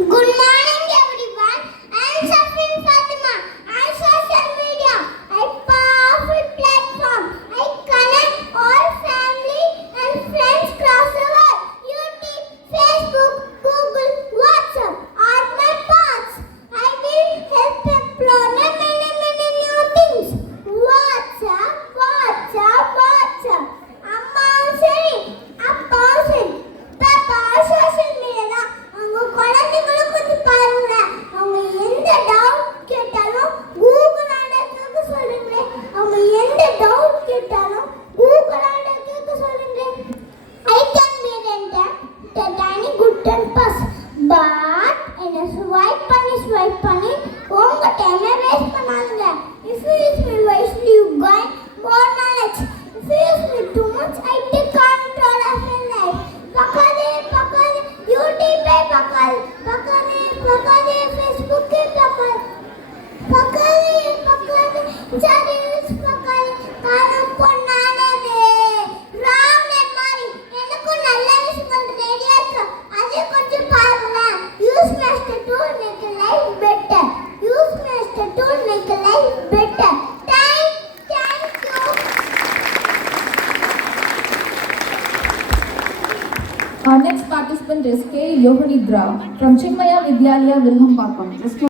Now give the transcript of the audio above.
Good morning, everyone. I am Safin Fatima. I social media, a powerful platform. I connect all family and friends across the world. YouTube, Facebook, Google, WhatsApp are my paths. I will help explore many new things. WhatsApp, WhatsApp, WhatsApp. அம்மாவும் சரி, அப்பாவும் சரி, பாப்பாவும் social media தான். அவங்க குழந்தைகளும் கொஞ்சம் பாருங்க. அவங்க எந்த டவுட் கேட்டாலும் கூகுளால கேட்க சொல்லுங்களே. அவங்க எந்த டவுட் கேட்டாலும் கூகுளால கேட்க சொல்லுங்களே. I can be the tiny good tempers, but என்ன ஸ்வைப் பண்ணி உங்க டைமை வேஸ்ட் பண்ணாதீங்க. If you use me wisely, you gain more knowledge. If you use me too much, I take control of your life. பக்காதே யூடியூபே பக்காதே ஃபேஸ்புக்கே பக்காதே சாரிஸ் பக்காதே காலம் பொன்னானதே. ராமன் மாதிரி எனக்கும் நல்ல விஷயங்கள் ரெடியா இருக்கு. அதை கொஞ்சம் பாருங்க. Use master tool make life better. Use master tool make life better. Thank you. Our next participant is K. Yohanidra from Chinmaya Vidyalaya, Vilhampakkam.